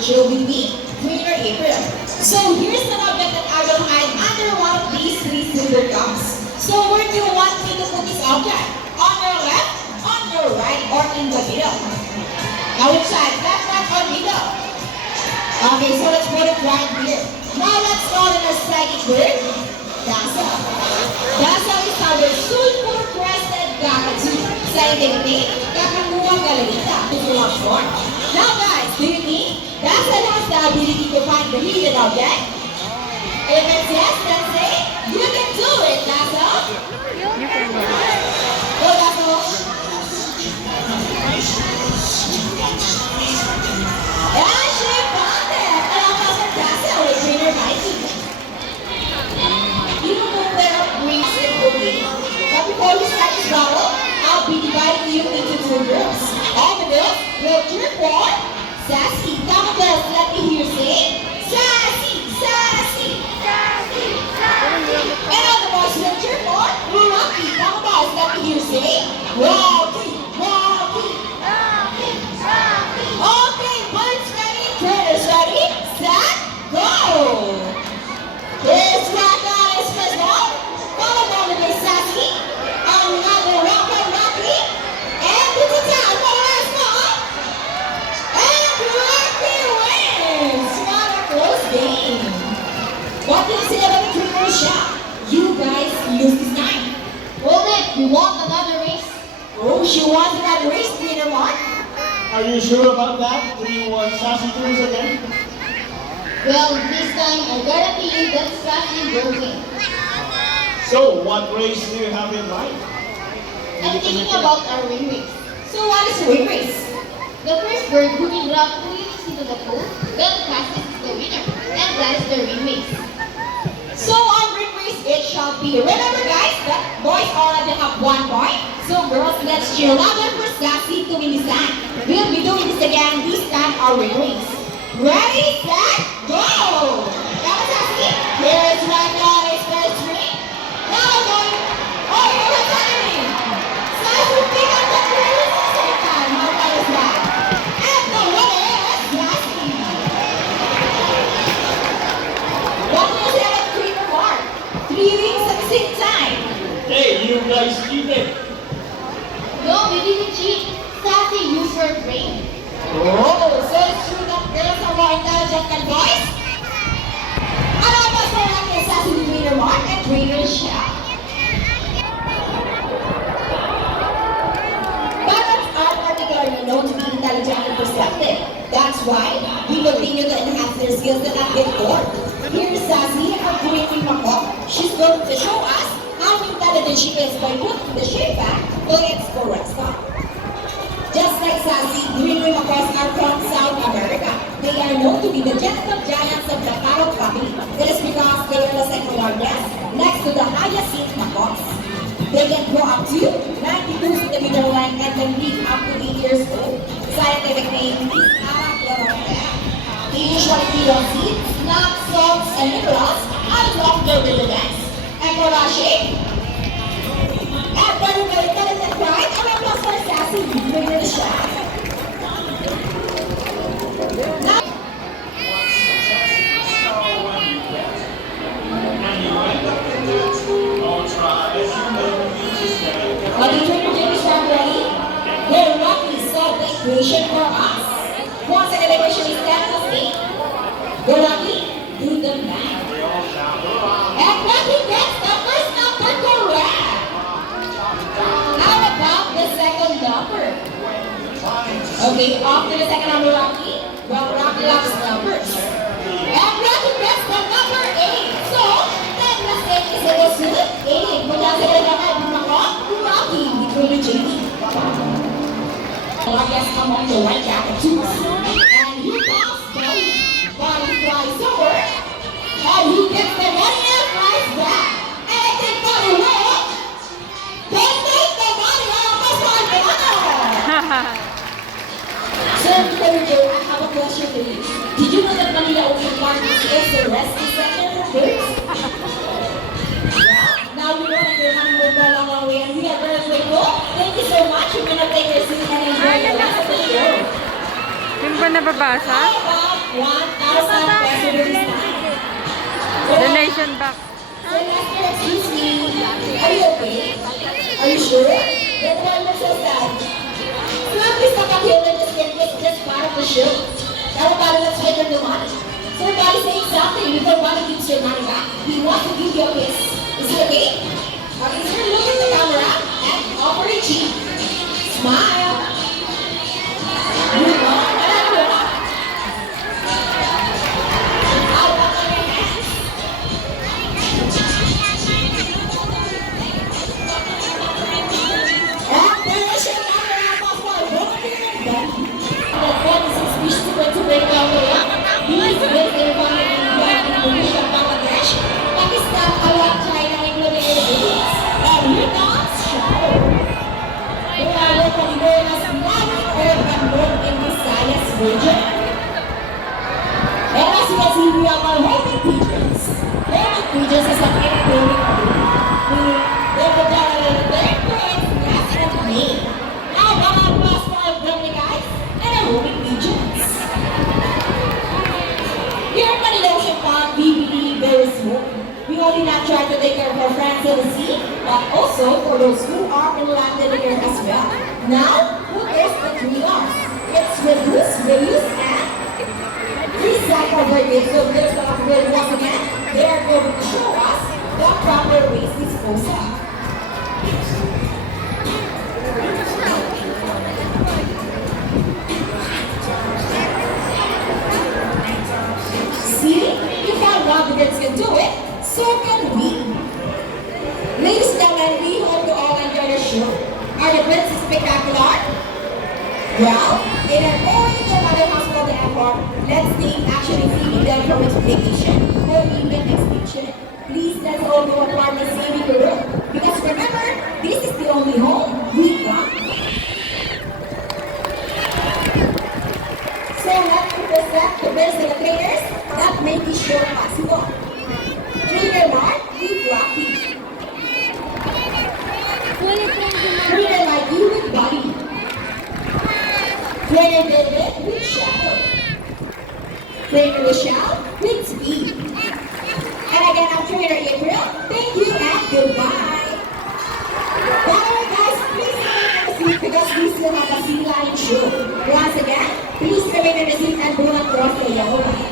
show with me, Trainer April. So here's an object that I will hide under one of these three silver cups. So where do you want me to put this object? On your left, on your right, or in the middle? Now which side? Left, right, or middle? Okay, so let's put it right here. Now let's call in a psychic bird. Dazzle. Dazzle is our sulfur-crested cockatoo. Scientific name, Kakamuang galanita. Now guys, do you think Dazzle has the ability to find the hidden object? If it's yes, then say, you can do it, Dazzle. Go, Dazzle. And she found it. Along with Dazzle with Trainer Mikey. You know where a brings it will be. But before we start this battle, I'll be dividing you into two groups. All the girls will cheer for Sassy. Come on, girls, let me hear you say Sassy, Sassy, Sassy, Sassy. And all the boys will cheer for Rocky. Come on, boys, let me hear you say Rocky, Rocky, Rocky, Rocky. Okay, birds ready, trainers ready, set, go. This rock on is first ball. Follow down with Miss Sassy. Another Rocky. And to the top for the last ball. And Rocky wins. What a close game. What do you say about the triple shot? You guys lose this time. Hold it. We want another race. Oh, she wants another race, Trainer Mark. Are you sure about that? Do you want Sassy to lose again? Well, this time I guarantee you that Sassy will win. So, what race do you have in mind? I'm thinking about our ring race. So what is ring race? The first bird who will drop 2 units into the pool, then the fastest is the winner. And that is the ring race. So on ring race, it shall be. Remember guys, that boys already have 1 point. So girls, let's cheer louder for Sassy to win this time. We'll be doing this again, this time our ring race. Ready, set, go! Come on, Sassy. Here is right on his first ring. Now going. Oh, you're returning. Sassy pick up the ring at the same time. How fun is that? And the winner is Sassy. What do you say about the Trainer Mark? 3 rings at the same time. Hey, you guys cheated! No, we didn't cheat. Sassy used her brain. Oh, so it's true that girls are more intelligent than boys? Ano ba sa natin sa si Trainer Mark and Trainer Shell? Parrots are particularly known to be intelligent and perceptive. That's why we continue to enhance their skills and not get bored. Here's Sassy, our Queen Makok. She's going to show us how intelligent she is by putting the shape back to its correct spot. Just like Sassy, Green Makos are from South America. They are known to be the gentle giants of the parrot family. It is because they are the second largest, next to the hyacinth makos. They can grow up to 92 centimeter length and can live up to 8 years old. Scientific name is Arachidorhea. They usually feed on seeds, nuts, salts, and minerals, and longer than the next. And for our shape, and very talented pride, and applause for Sassy, Trainer Shell. Now, are the Trainer James Shell ready? Their Rocky solved the equation for us. Once again, the equation is 10 plus 8. Go Rocky, do the math. And Rocky gets the first number correct. How about the second number? Okay, after the second number, Rocky. Well, Rocky loves numbers. And Rocky gets the number 8. So, 10 plus 8 is equal to 8. Mula sa ilan naman, Rocky, between the JD. I guess come on the white jacket too. And he pops down, body flies over, and he gets the money and flies back. And I think for the win, they take the money out of my winner. Sir, before we go, I have a question for you. Did you know that Manila Ocean Park is the rescue center for birds? Yeah. Now we know that your honeymoon no longer away, and we are very grateful. Thank you so much. You're gonna take your seat and enjoy the rest of the show. Yung ba nababasa? How about 1,000 pesos this time. Donation box. So, Lester, excuse me. Are you okay? Are you sure? Then why look so sad? So at least nakakita just part of the show. Everybody, let's spend the money. So everybody saying something before Buddy gives your money back. He wants to give you a kiss. Is it okay? Okay, sir, look at the camera and offer a cheek. Smile. Good one. Another one. Out of your hands. And there is your camera of my woman. The 46 species to break down the rock. These will involve Indonesia, Bangladesh, Pakistan, Iraq, China, including the Philippines, and Vietnam's shadow. They are locally known as Mali or Bandung in Visayas region. And as you can see, we have our homing pigeons. Homing pigeons is an entertaining group. They go down a little bit, birds, grass, and hay. Now, one of us for our friendly guys and our homing pigeons. Here at Manila Ocean Park, we believe there is hope. We only not try to take care of our friends in the sea, but also for those who are in land in the air as well. Now, who is the 3 R's? It's reduce, reuse, and recycle birthday. So there's a lot of good once again. They are going to show us the proper waste disposal. See, if our governments can do it, so can we. Ladies and gentlemen, we hope you all enjoy the show. Are the princes spectacular? Well, in an oriental mother hospital the airport, let's take action in saving them from exploitation or even extinction. Please let's all do a part in saving the world. Because remember, this is the only home we got. So let's present the best of the players that make this show possible. Trainer Mark, with Rocky. Trainer Mikey with Bobby. Trainer David with Shadow. Trainer Michelle with Speed. And again, I'm Trainer April. Thank you and goodbye. By the way, guys, please remain in the seat because we still have a sea lion show. Once again, please remain in the seat and do not cross the yellow line.